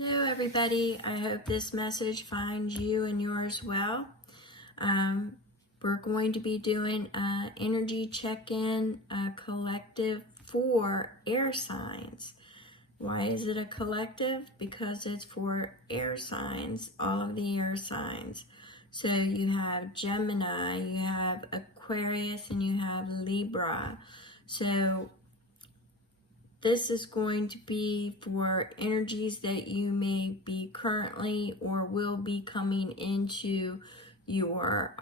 Hello everybody, I hope this message finds you and yours well. We're going to be doing an energy check-in collective for air signs. Why is it a collective? Because it's for air signs, all of the air signs. So you have Gemini, you have Aquarius, and you have Libra. So this is going to be for energies that you may be currently or will be coming into your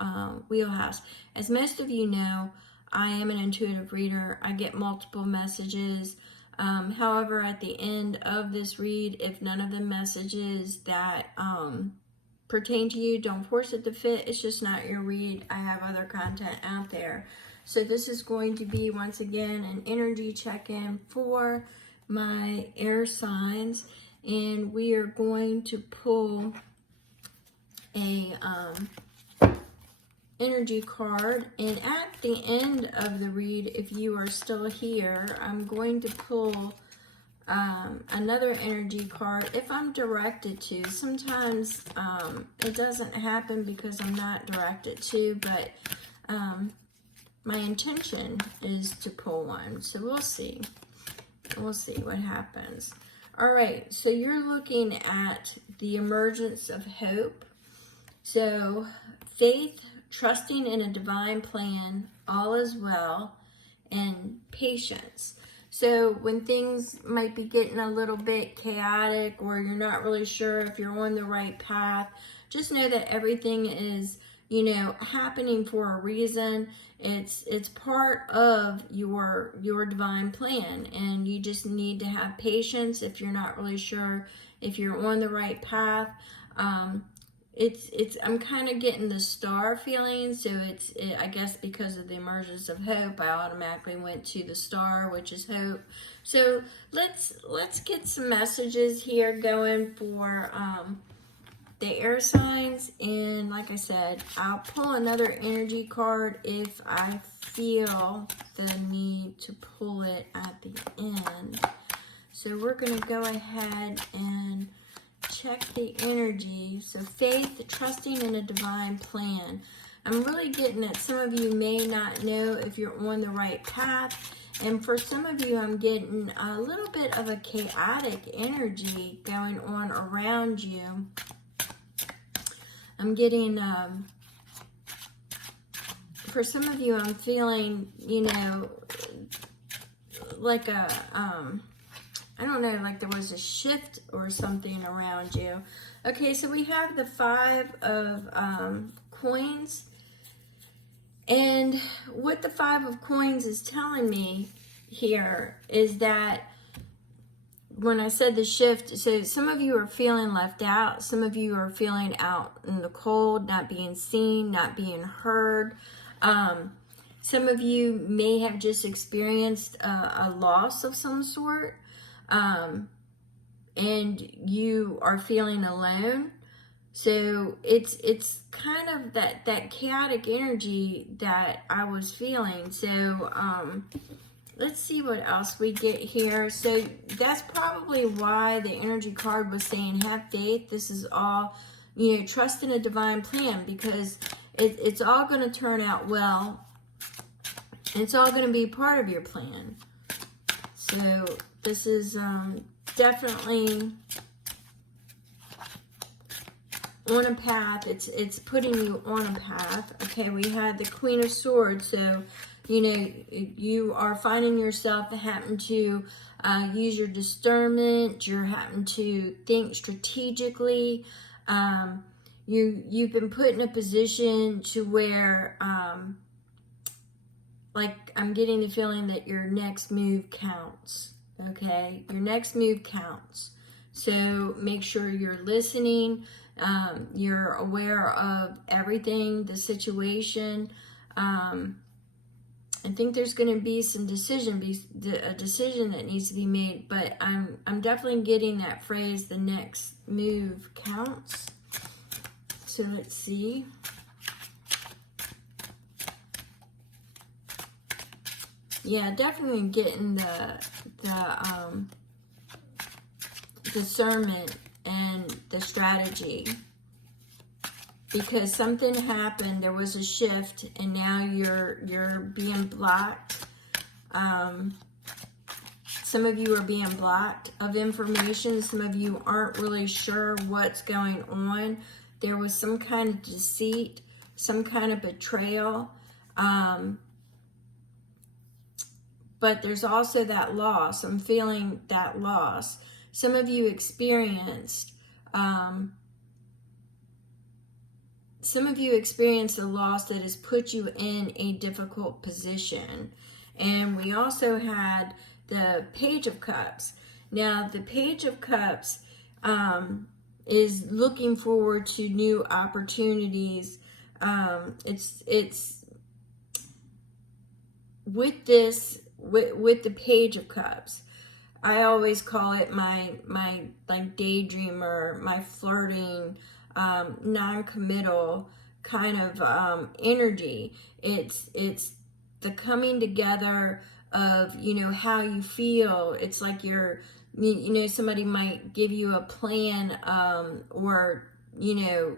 wheelhouse. As most of you know, I am an intuitive reader. I get multiple messages. However, at the end of this read, if none of the messages that pertain to you, don't force it to fit. It's just not your read. I have other content out there. So this is going to be, once again, an energy check-in for my air signs. And we are going to pull a energy card. And at the end of the read, if you are still here, I'm going to pull another energy card if I'm directed to. Sometimes it doesn't happen because I'm not directed to, but my intention is to pull one, so we'll see. We'll see what happens. All right, so you're looking at the emergence of hope. So faith, trusting in a divine plan, all is well, and patience. So when things might be getting a little bit chaotic or you're not really sure if you're on the right path, just know that everything is, happening for a reason. It's part of your divine plan, and you just need to have patience if you're not really sure if you're on the right path. I'm kind of getting the star feeling, so I guess because of the emergence of hope, I automatically went to the star, which is hope. So let's get some messages here going for the air signs, and like I said, I'll pull another energy card if I feel the need to pull it at the end. So we're going to go ahead and check the energy. So faith, trusting in a divine plan. I'm really getting that some of you may not know if you're on the right path, and for some of you I'm getting a little bit of a chaotic energy going on around you. I'm getting, for some of you, I'm feeling, like a, I don't know, like there was a shift or something around you. Okay, so we have the 5 of coins. And what the 5 of coins is telling me here is that when I said the shift, so some of you are feeling left out. Some of you are feeling out in the cold, not being seen, not being heard. Some of you may have just experienced a loss of some sort, and you are feeling alone. So it's kind of that chaotic energy that I was feeling. So let's see what else we get here. So that's probably why the energy card was saying have faith. This is all, trust in a divine plan, because it's all going to turn out well. It's all going to be part of your plan. So this is definitely on a path. It's putting you on a path. Okay, we had the Queen of Swords. So you are finding yourself having to use your discernment. You're having to think strategically. You've been put in a position to where, like, I'm getting the feeling that your next move counts. Okay, your next move counts. So make sure you're listening. You're aware of everything, the situation. I think there's going to be some a decision that needs to be made, but I'm definitely getting that phrase, the next move counts. So let's see. Yeah, definitely getting the discernment and the strategy. Because something happened, there was a shift, and now you're being blocked. Some of you are being blocked of information. Some of you aren't really sure what's going on. There was some kind of deceit, some kind of betrayal. But there's also that loss. I'm feeling that loss. Some of you experienced a loss that has put you in a difficult position. And we also had the Page of Cups. Now, the Page of Cups is looking forward to new opportunities. It's with this, with the Page of Cups, I always call it my like daydreamer, my flirting, non-committal kind of energy. It's the coming together of, you know, how you feel. It's like you're, you know, somebody might give you a plan, or, you know,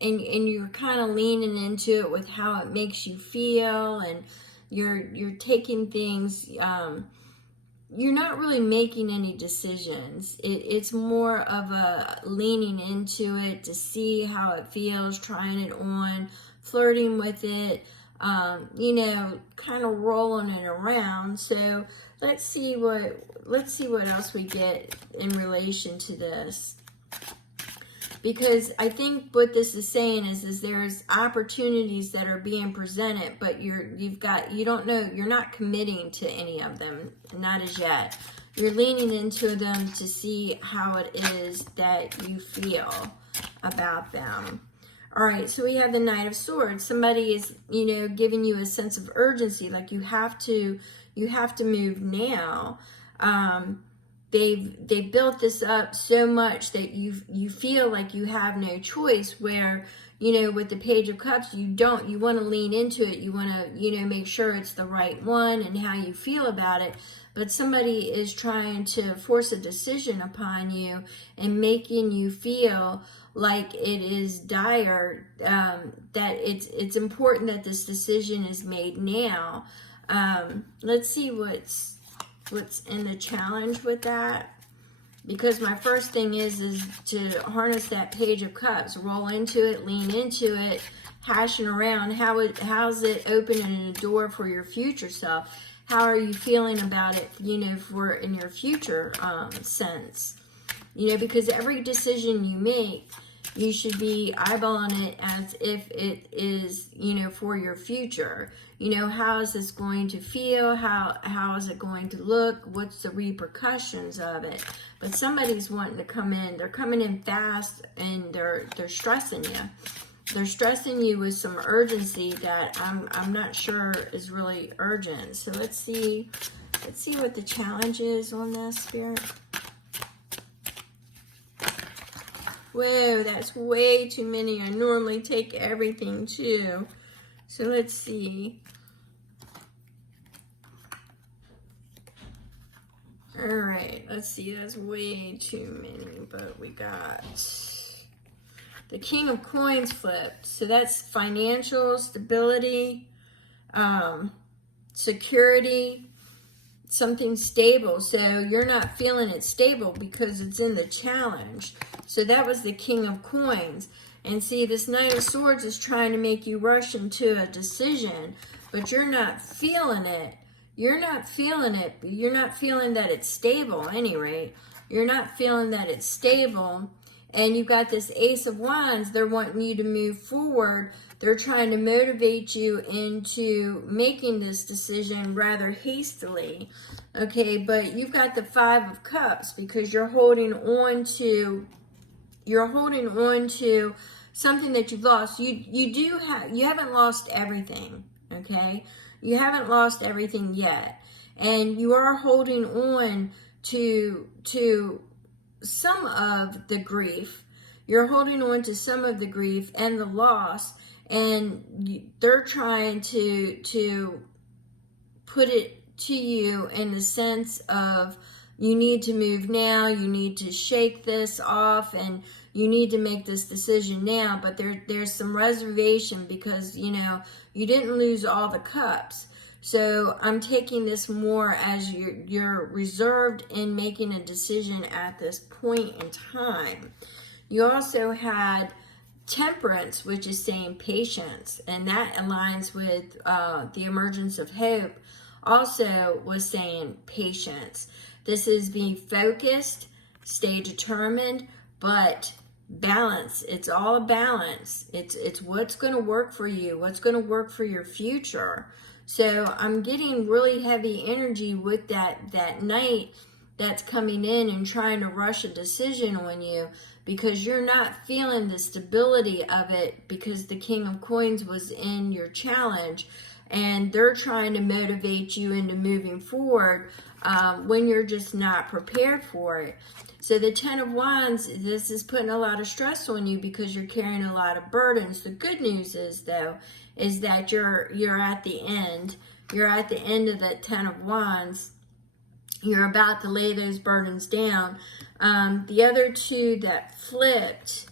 and you're kind of leaning into it with how it makes you feel, and you're taking things, you're not really making any decisions. It's more of a leaning into it to see how it feels, trying it on, flirting with it, you know, kind of rolling it around. So let's see what else we get in relation to this. Because I think what this is saying is there's opportunities that are being presented, but you don't know, you're not committing to any of them, not as yet. You're leaning into them to see how it is that you feel about them. All right, so we have the Knight of Swords. Somebody is, you know, giving you a sense of urgency, like you have to move now. They've built this up so much that you feel like you have no choice, where, you know, with the Page of Cups, you want to lean into it. You want to, you know, make sure it's the right one and how you feel about it. But somebody is trying to force a decision upon you and making you feel like it is dire, that it's important that this decision is made now. Let's see what's in the challenge with that, because my first thing is to harness that Page of Cups, roll into it, lean into it, hashing around how's it opening a door for your future self. How are you feeling about it, you know, for in your future sense, you know, because every decision you make, you should be eyeballing it as if it is, you know, for your future. You know, how is this going to feel? How is it going to look? What's the repercussions of it? But somebody's wanting to come in. They're coming in fast, and they're stressing you. They're stressing you with some urgency that I'm not sure is really urgent. So let's see what the challenge is on this, Spirit. Whoa, that's way too many. I normally take everything too. So let's see. All right, let's see. That's way too many, but we got the King of Coins flipped. So that's financial stability, security, something stable. So you're not feeling it stable because it's in the challenge. So that was the King of Coins. And see, this Knight of Swords is trying to make you rush into a decision, but you're not feeling it. You're not feeling it. You're not feeling that it's stable, at any rate. You're not feeling that it's stable. And you've got this Ace of Wands. They're wanting you to move forward. They're trying to motivate you into making this decision rather hastily. Okay, but you've got the Five of Cups because you're holding on to something that you've lost. You haven't lost everything, okay? You haven't lost everything yet. And you are holding on to some of the grief. You're holding on to some of the grief and the loss, and they're trying to put it to you in the sense of you need to move now, you need to shake this off, and you need to make this decision now. But there's some reservation because, you know, you didn't lose all the cups. So I'm taking this more as you're reserved in making a decision at this point in time. You also had temperance, which is saying patience, and that aligns with the emergence of hope. Also was saying patience. This is being focused, stay determined, but balance. It's all a balance. It's what's going to work for you, what's going to work for your future. So I'm getting really heavy energy with that knight that's coming in and trying to rush a decision on you because you're not feeling the stability of it, because the King of Coins was in your challenge and they're trying to motivate you into moving forward when you're just not prepared for it. So the Ten of Wands, this is putting a lot of stress on you because you're carrying a lot of burdens. The good news is, though, is that you're at the end. You're at the end of that Ten of Wands. You're about to lay those burdens down. The other two that flipped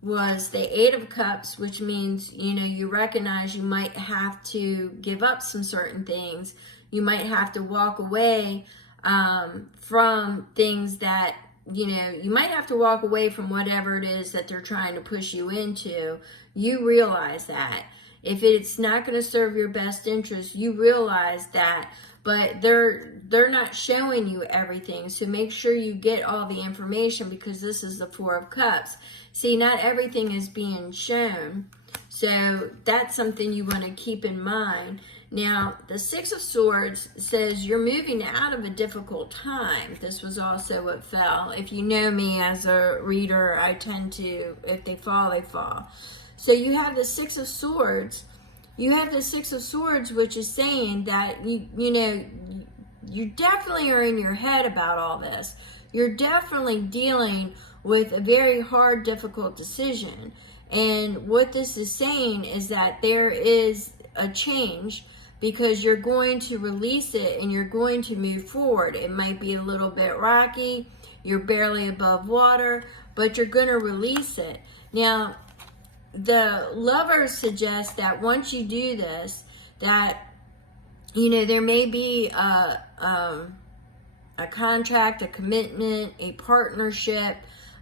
was the Eight of Cups, which means, you know, you recognize you might have to give up some certain things. You might have to walk away from things that, you know, you might have to walk away from whatever it is that they're trying to push you into. You realize that. If it's not going to serve your best interest, you realize that. But they're not showing you everything. So make sure you get all the information, because this is the Four of Cups. See, not everything is being shown. So that's something you want to keep in mind. Now, the Six of Swords says you're moving out of a difficult time. This was also what fell. If you know me as a reader, I tend to, if they fall, they fall. So you have the Six of Swords. You have the Six of Swords, which is saying that, you know, you definitely are in your head about all this. You're definitely dealing with a very hard, difficult decision. And what this is saying is that there is a change, because you're going to release it and you're going to move forward. It might be a little bit rocky. You're barely above water, but you're going to release it. Now, the Lovers suggest that once you do this, that, you know, there may be a contract, a commitment, a partnership.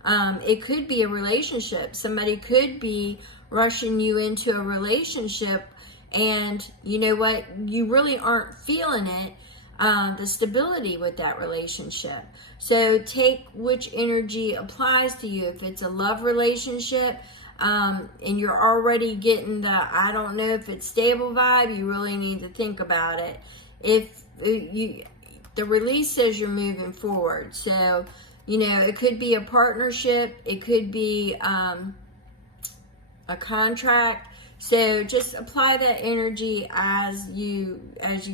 It could be a relationship. Somebody could be rushing you into a relationship, and you know what? You really aren't feeling it, the stability with that relationship. So take which energy applies to you. If it's a love relationship, and you're already getting the I don't know if it's stable vibe, you really need to think about it. If the release says you're moving forward, so you know, it could be a partnership, it could be a contract. So just apply that energy as you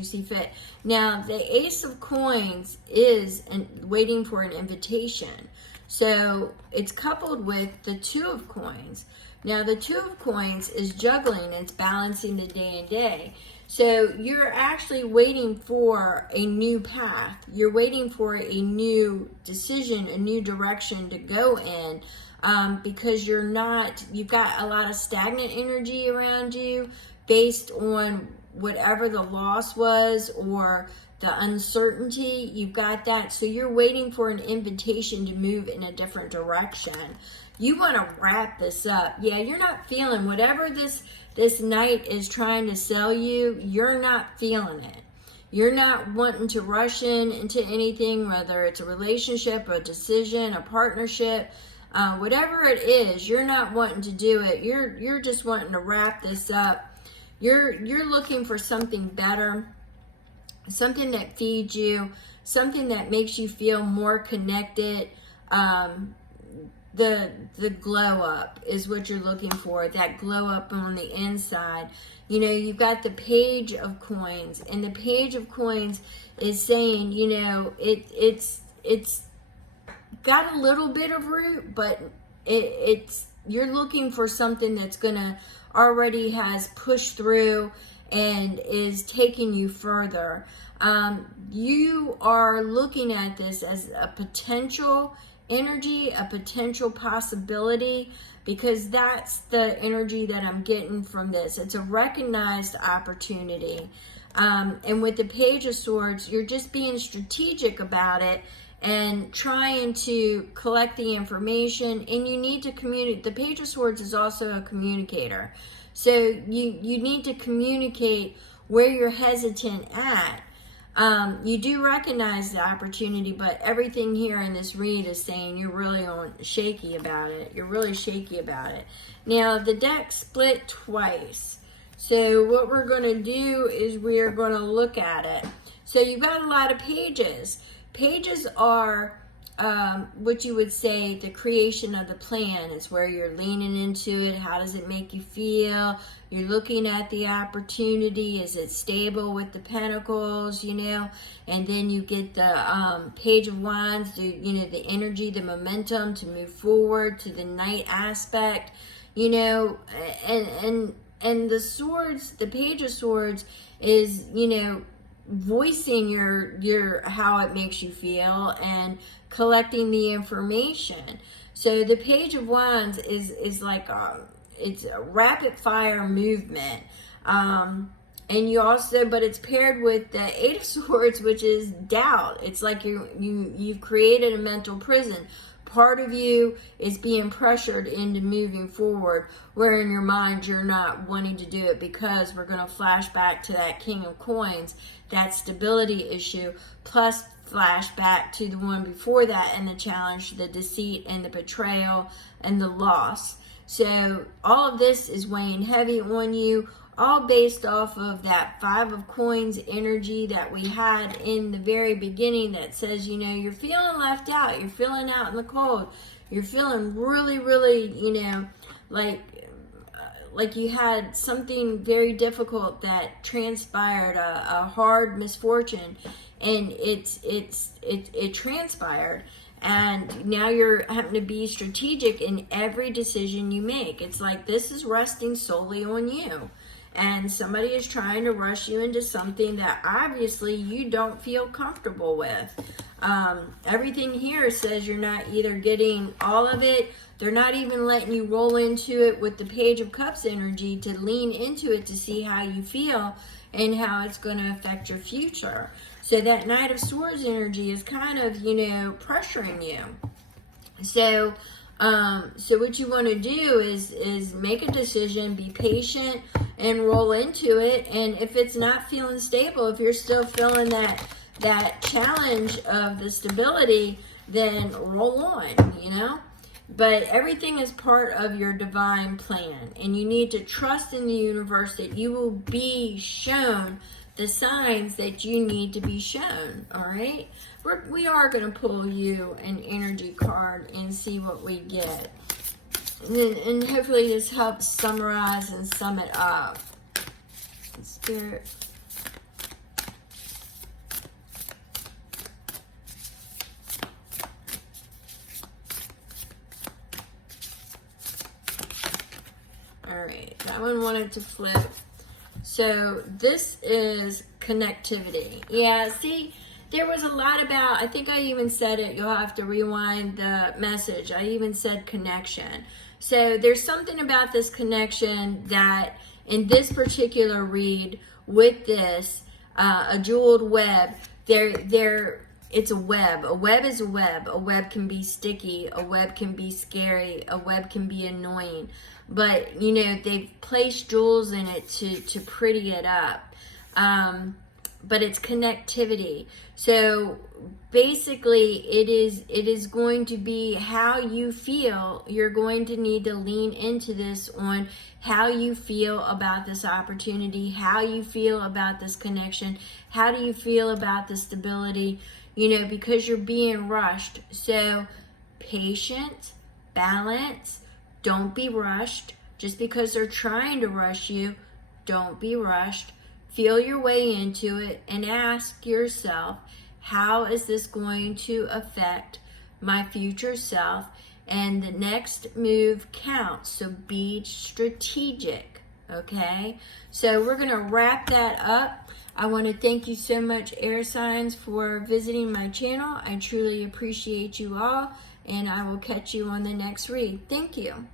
see fit. Now, the Ace of Coins is waiting for an invitation. So it's coupled with the Two of Coins. Now, the Two of Coins is juggling. It's balancing the day and day. So you're actually waiting for a new path. You're waiting for a new decision, a new direction to go in. Because you've got a lot of stagnant energy around you based on whatever the loss was or the uncertainty. You've got that. So you're waiting for an invitation to move in a different direction. You want to wrap this up. Yeah, you're not feeling whatever this Knight is trying to sell you. You're not feeling it. You're not wanting to rush into anything, whether it's a relationship, a decision, a partnership. Whatever it is, you're not wanting to do it. You're just wanting to wrap this up. You're looking for something better, something that feeds you, something that makes you feel more connected. The glow up is what you're looking for. That glow up on the inside. You know, you've got the Page of Coins, and the Page of Coins is saying, you know, it's got a little bit of root, but you're looking for something that's gonna already has pushed through and is taking you further. you are looking at this as a potential energy, a potential possibility, because that's the energy that I'm getting from this. It's a recognized opportunity. And with the Page of Swords, you're just being strategic about it and trying to collect the information, and you need to communicate. The Page of Swords is also a communicator. So you need to communicate where you're hesitant at. You do recognize the opportunity, but everything here in this read is saying you're really shaky about it. You're really shaky about it. Now, the deck split twice. So what we're going to do is we are going to look at it. So you've got a lot of pages. Pages are what you would say the creation of the plan. It's where you're leaning into it. How does it make you feel? You're looking at the opportunity. Is it stable with the pentacles, you know? And then you get the Page of Wands, the energy, the momentum to move forward to the Knight aspect, you know, and the swords, the Page of Swords is, voicing your how it makes you feel and collecting the information. So the Page of Wands is like it's a rapid fire movement, and you also, but it's paired with the Eight of Swords, which is doubt. It's like you've created a mental prison. Part of you is being pressured into moving forward, where in your mind you're not wanting to do it, because we're going to flash back to that King of Coins, that stability issue, plus flash back to the one before that and the challenge, the deceit and the betrayal and the loss. So all of this is weighing heavy on you, all based off of that Five of Coins energy that we had in the very beginning that says, you're feeling left out, you're feeling out in the cold, you're feeling really, really, like you had something very difficult that transpired, a hard misfortune, and it transpired. And now you're having to be strategic in every decision you make. It's like this is resting solely on you. And somebody is trying to rush you into something that obviously you don't feel comfortable with. Everything here says you're not either getting all of it. They're not even letting you roll into it with the Page of Cups energy to lean into it to see how you feel and how it's going to affect your future. So that Knight of Swords energy is kind of, pressuring you. So what you want to do is make a decision, be patient, and roll into it. And if it's not feeling stable, if you're still feeling that challenge of the stability, then roll on, But everything is part of your divine plan, and you need to trust in the universe that you will be shown the signs that you need to be shown. All right, we are going to pull you an energy card and see what we get, and hopefully this helps summarize and sum it up. Spirit. All right, that one wanted to flip. So this is connectivity. Yeah, see, there was a lot about, I think I even said it, you'll have to rewind the message. I even said connection. So there's something about this connection that in this particular read with this, a jeweled web, it's a web. A web is a web. A web can be sticky. A web can be scary. A web can be annoying. But, they've placed jewels in it to pretty it up. But it's connectivity. So basically it is going to be how you feel. You're going to need to lean into this on how you feel about this opportunity, how you feel about this connection, how do you feel about the stability, because you're being rushed. So patience, balance, don't be rushed. Just because they're trying to rush you, don't be rushed. Feel your way into it and ask yourself, how is this going to affect my future self? And the next move counts. So be strategic, okay? So we're going to wrap that up. I want to thank you so much, air signs, for visiting my channel. I truly appreciate you all, and I will catch you on the next read. Thank you.